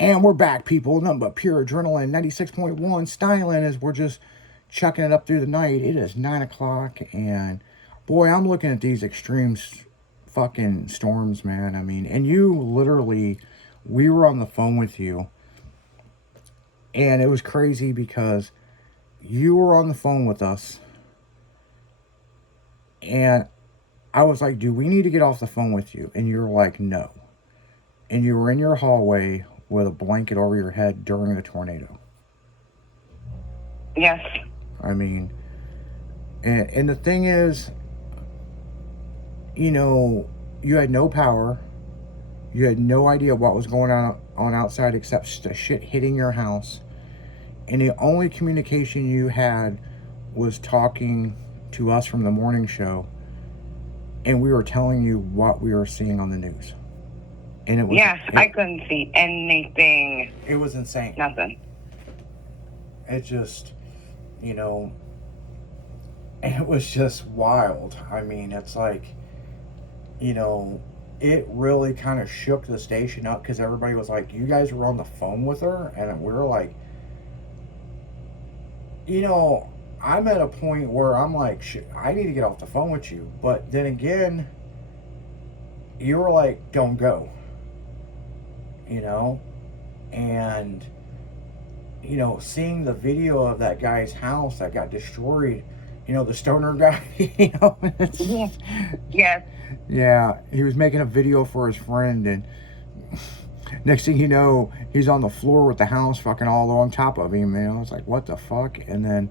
And we're back, people. Nothing but pure adrenaline. 96.1 styling as we're just chucking it up through the night. It is 9 o'clock, and boy, I'm looking at these extreme fucking storms, man. I mean, and you literally, we were on the phone with you, and it was crazy because you were on the phone with us, and I was like, do we need to get off the phone with you? And you're like, no. And you were in your hallway with a blanket over your head during the tornado. Yes. I mean, and the thing is, you know, you had no power. You had no idea what was going on outside except shit hitting your house. And the only communication you had was talking to us from the morning show. And we were telling you what we were seeing on the news. And it was... Yes, I couldn't see anything. It was insane. Nothing. It just, you know, it was just wild. I mean, it's like, you know, it really kind of shook the station up because everybody was like, you guys were on the phone with her? And we were like, you know, I'm at a point where I'm like, I need to get off the phone with you. But then again, you were like, don't go. You know? And, you know, seeing the video of that guy's house that got destroyed, you know, the stoner guy, you know? Yes. Yeah, he was making a video for his friend, and next thing you know, he's on the floor with the house fucking all on top of him, man. I was like, what the fuck? And then,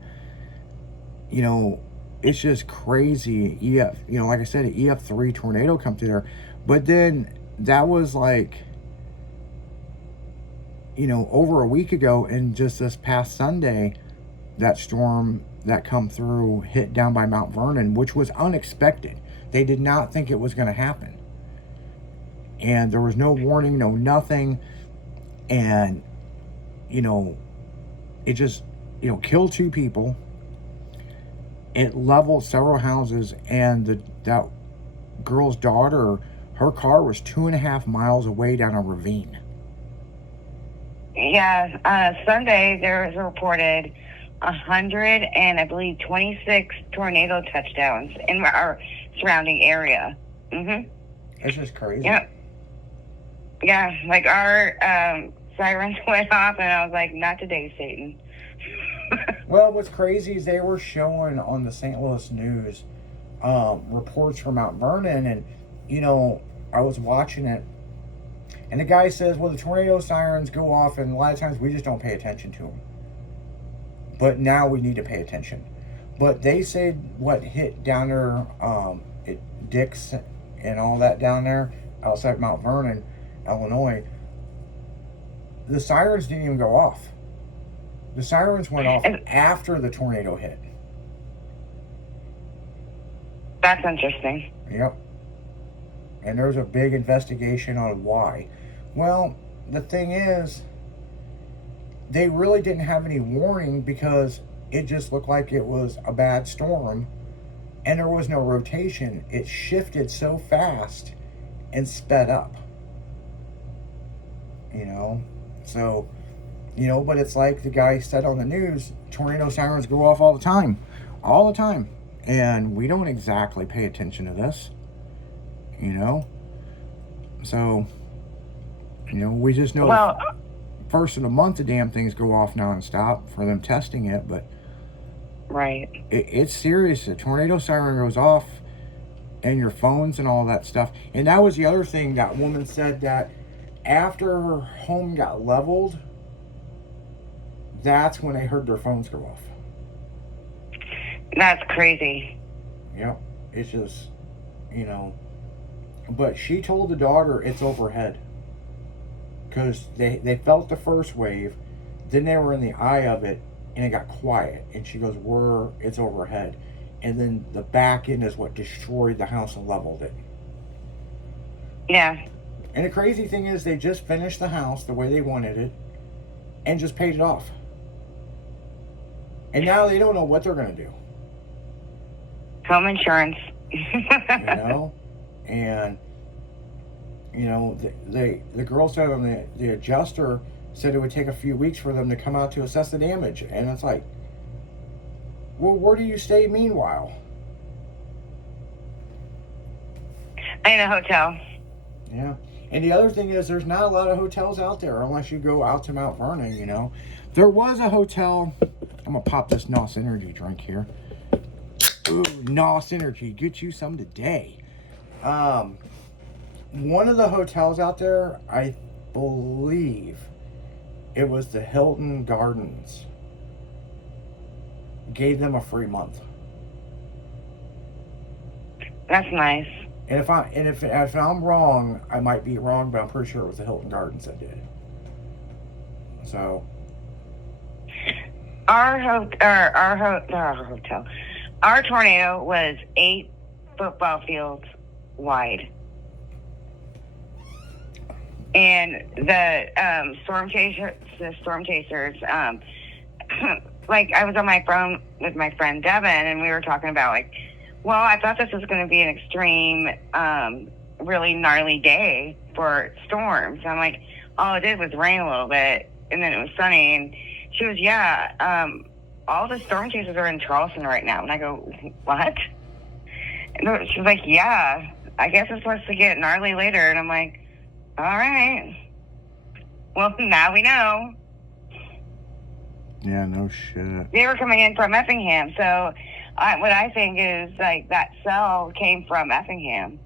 you know, it's just crazy. You know, like I said, an EF3 tornado come through there. But then that was like, you know, over a week ago, and just this past Sunday, that storm that come through hit down by Mount Vernon, which was unexpected. They did not think it was going to happen. And there was no warning, no nothing. And, you know, it just, you know, killed 2 people. It leveled several houses, and that girl's daughter, her car was 2.5 miles away down a ravine. Yeah, Sunday there was reported 100 and I believe 26 tornado touchdowns in our surrounding area. It's just crazy. Yep. Yeah, like our sirens went off, and I was like, not today, Satan. Well, what's crazy is they were showing on the St. Louis News reports from Mount Vernon, and, you know, I was watching it, and the guy says, well, the tornado sirens go off, and a lot of times we just don't pay attention to them. But now we need to pay attention. But they said what hit down there, Dix and all that down there outside Mount Vernon, Illinois, the sirens didn't even go off. The sirens went off after the tornado hit. That's interesting. Yep. And there's a big investigation on why. Well, the thing is, they really didn't have any warning because it just looked like it was a bad storm, and there was no rotation. It shifted so fast and sped up. You know? So, you know, but it's like the guy said on the news, tornado sirens go off all the time. All the time. And we don't exactly pay attention to this. You know? So, you know, we just know first of the month the damn things go off nonstop for them testing it, but right, it's serious. The tornado siren goes off, and your phones and all that stuff. And that was the other thing. That woman said that after her home got leveled, that's when they heard their phones go off. That's crazy. Yep. It's just, you know, but she told the daughter it's overhead. Because they felt the first wave, then they were in the eye of it, and it got quiet. And she goes, it's overhead. And then the back end is what destroyed the house and leveled it. Yeah. And the crazy thing is, they just finished the house the way they wanted it, and just paid it off. And now they don't know what they're going to do. Home insurance. You know? And, you know, the girl said on the adjuster, said it would take a few weeks for them to come out to assess the damage. And it's like, well, where do you stay meanwhile? In a hotel. Yeah. And the other thing is, there's not a lot of hotels out there unless you go out to Mount Vernon, you know. There was a hotel. I'm going to pop this NOS energy drink here. Ooh, NOS energy. Get you some today. One of the hotels out there, I believe it was the Hilton Gardens, gave them a free month. That's nice. And if I'm wrong, I might be wrong, but I'm pretty sure it was the Hilton Gardens that did. So Our tornado was 8 football fields wide, and the storm chasers. Like, I was on my phone with my friend Devin, and we were talking about, like, well, I thought this was going to be an extreme, really gnarly day for storms. I'm like, all it did was rain a little bit, and then it was sunny. And she was, yeah, all the storm chasers are in Charleston right now. And I go, what? And she was like, yeah, I guess it's supposed to get gnarly later. And I'm like, all right. Well, now we know. yeah, no shit. They were coming in from Effingham, so what I think is, like, that cell came from Effingham.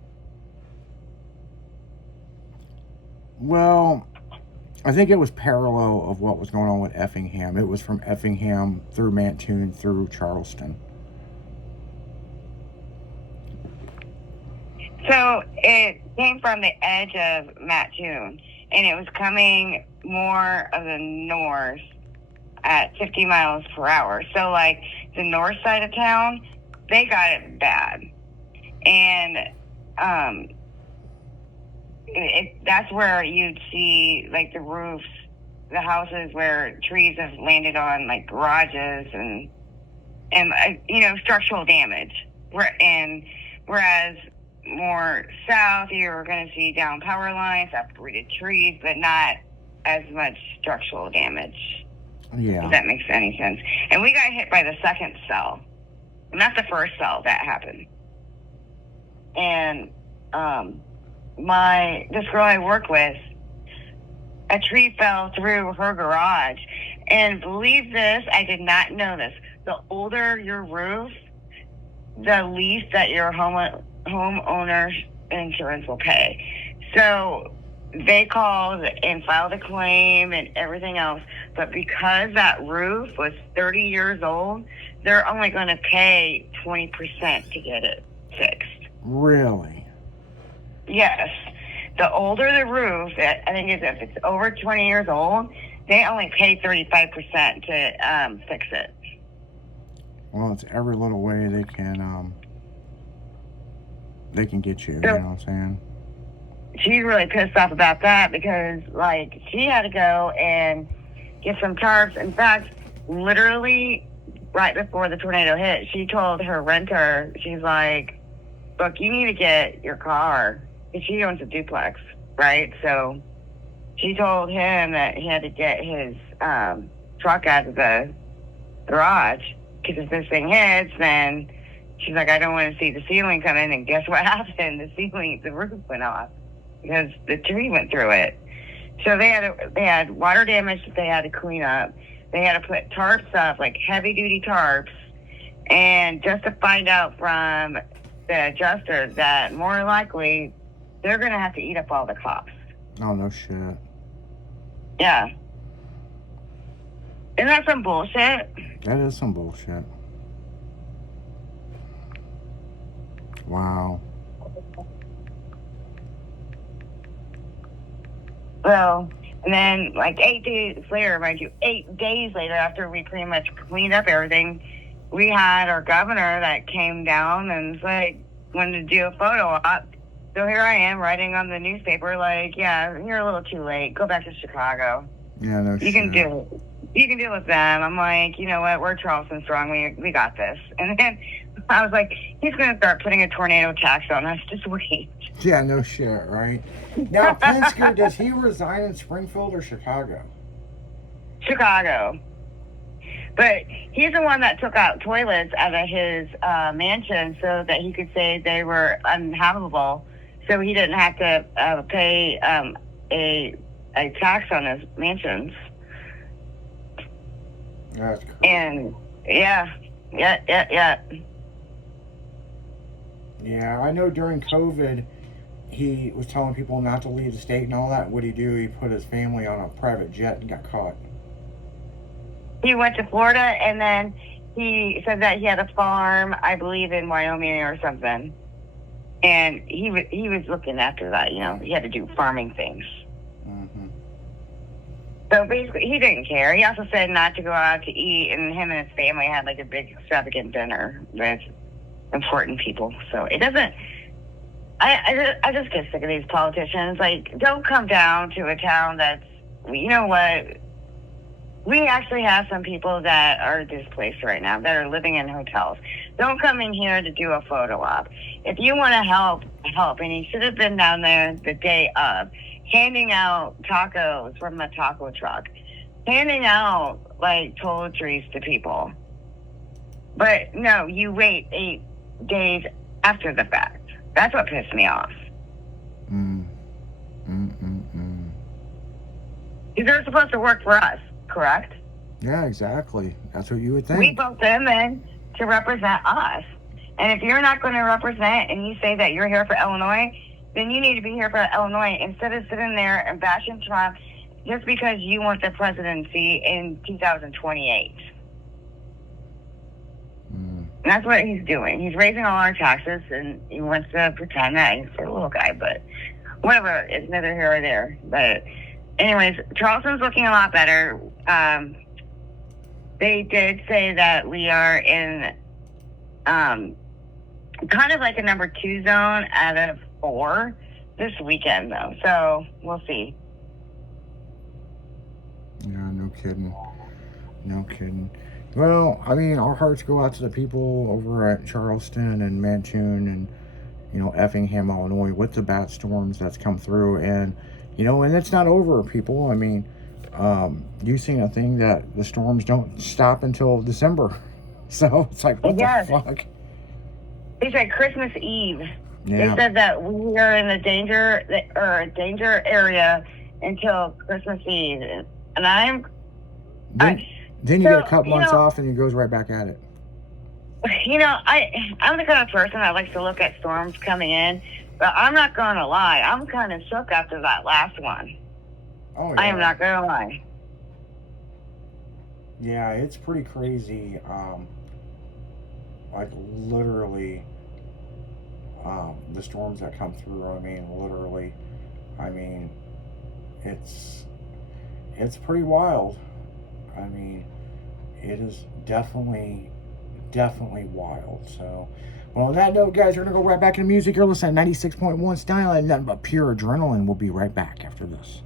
Well, I think it was parallel of what was going on with Effingham. It was from Effingham through Mattoon through Charleston. So it came from the edge of Mattoon, and it was coming more of the north at 50 miles per hour. So, like, the north side of town, they got it bad. And that's where you'd see, like, the roofs, the houses where trees have landed on, like, garages and structural damage. Whereas more south, you're going to see down power lines, uprooted trees, but not as much structural damage. Yeah. If that makes any sense. And we got hit by the second cell, not the first cell that happened. And this girl I work with, a tree fell through her garage. And believe this, I did not know this. The older your roof, the least that your homeowner's insurance will pay. So they called and filed a claim and everything else, but because that roof was 30 years old, they're only going to pay 20% to get it fixed. Really? Yes. The older the roof, I think if it's over 20 years old, they only pay 35% to fix it. Well, it's every little way they can get you, you know what I'm saying? She's really pissed off about that because, like, she had to go and get some tarps. In fact, literally right before the tornado hit, she told her renter, she's like, look, you need to get your car. And she owns a duplex, right? So she told him that he had to get his truck out of the garage because if this thing hits, then she's like, I don't want to see the ceiling come in. And guess what happened? The roof went off because the tree went through it. So they had water damage that they had to clean up. They had to put tarps up, like heavy duty tarps, and just to find out from the adjuster that more likely they're going to have to eat up all the costs. Oh, no shit. Yeah. Isn't that some bullshit? That is some bullshit. Wow. Well, and then, like, 8 days later, mind you, 8 days later, after we pretty much cleaned up everything, we had our governor that came down and was like, wanted to do a photo op. So here I am writing on the newspaper, like, yeah, you're a little too late. Go back to Chicago. Yeah, no shit. You can deal with them. I'm like, you know what? We're Charleston Strong. We got this. And then I was like, he's going to start putting a tornado tax on us. Just wait. Yeah, no shit, right? Now, Penske, does he resign in Springfield or Chicago? Chicago. But he's the one that took out toilets out of his mansion so that he could say they were uninhabitable, so he didn't have to pay a tax on his mansions. That's crazy. And yeah. Yeah, I know during COVID, he was telling people not to leave the state and all that. What'd he do? He put his family on a private jet and got caught. He went to Florida, and then he said that he had a farm, I believe, in Wyoming or something. And he was looking after that, you know. He had to do farming things. Mm-hmm. So basically, he didn't care. He also said not to go out to eat, and him and his family had like a big extravagant dinner with important people. So it doesn't. I just get sick of these politicians. Like, don't come down to a town that's, you know what? We actually have some people that are displaced right now that are living in hotels. Don't come in here to do a photo op. If you want to help. And he should have been down there the day of, handing out tacos from a taco truck, handing out like toiletries to people. But no, you wait 8 days after the fact. That's what pissed me off. They're supposed to work for us, correct? Yeah, exactly. That's what you would think. We vote them in to represent us. And if you're not going to represent and you say that you're here for Illinois, then you need to be here for Illinois instead of sitting there and bashing Trump just because you want the presidency in 2028. And that's what he's doing. He's raising all our taxes, and he wants to pretend that he's a little guy, but whatever. It's neither here or there. But anyways, Charleston's looking a lot better. They did say that we are in kind of like a number 2 zone out of 4 this weekend, though. So we'll see. Yeah, no kidding. Well, I mean, our hearts go out to the people over at Charleston and Mattoon and, you know, Effingham, Illinois, with the bat storms that's come through. And, you know, and it's not over, people. I mean, you seen a thing that the storms don't stop until December. So it's like, what the fuck? They said Christmas Eve. Yeah. They said that we are in the danger area until Christmas Eve. And then you get a couple months off and it goes right back at it. You know, I'm the kind of person that likes to look at storms coming in, but I'm not going to lie. I'm kind of shook after that last one. Oh, yeah. I am not going to lie. Yeah, it's pretty crazy. Like, literally, the storms that come through, I mean, literally, I mean, it's pretty wild. I mean, it is definitely wild. So, well, on that note, guys, we're going to go right back into music. You're listening to 96.1 Style and nothing but pure adrenaline. We'll be right back after this.